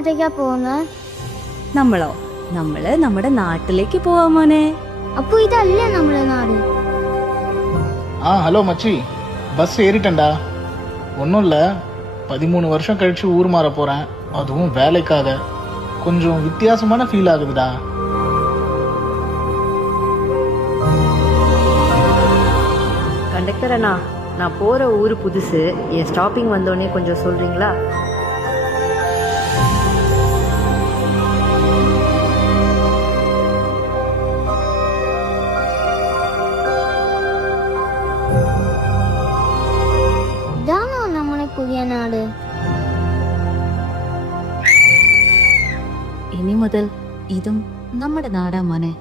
എങ്ങോട്ടേക്കാ പോകുന്നത്? നമ്മള് നമ്മുടെ നാട്ടിലേക്ക് പോവാ മോനെ. അപ്പൊ ഇതല്ലേ നമ്മുടെ നാട്? ஹலோ மச்சி, பஸ் ஏறிட்டேன்டா. ஒன்றும் இல்லை, 13 வருஷம் கழிச்சு ஊர் மாற போகிறேன், அதுவும் வேலைக்காக. கொஞ்சம் வித்தியாசமான ஃபீல் ஆகுதுடா. கண்டக்டர் அண்ணா, நான் போகிற ஊர் புதுசு. என் ஸ்டாப்பிங் வந்தோடனே கொஞ்சம் சொல்கிறீங்களா? ഇതാണോ നമ്മുടെ പുതിയ നാട്? ഇനി മുതൽ ഇതും നമ്മുടെ നാടാ മോനെ.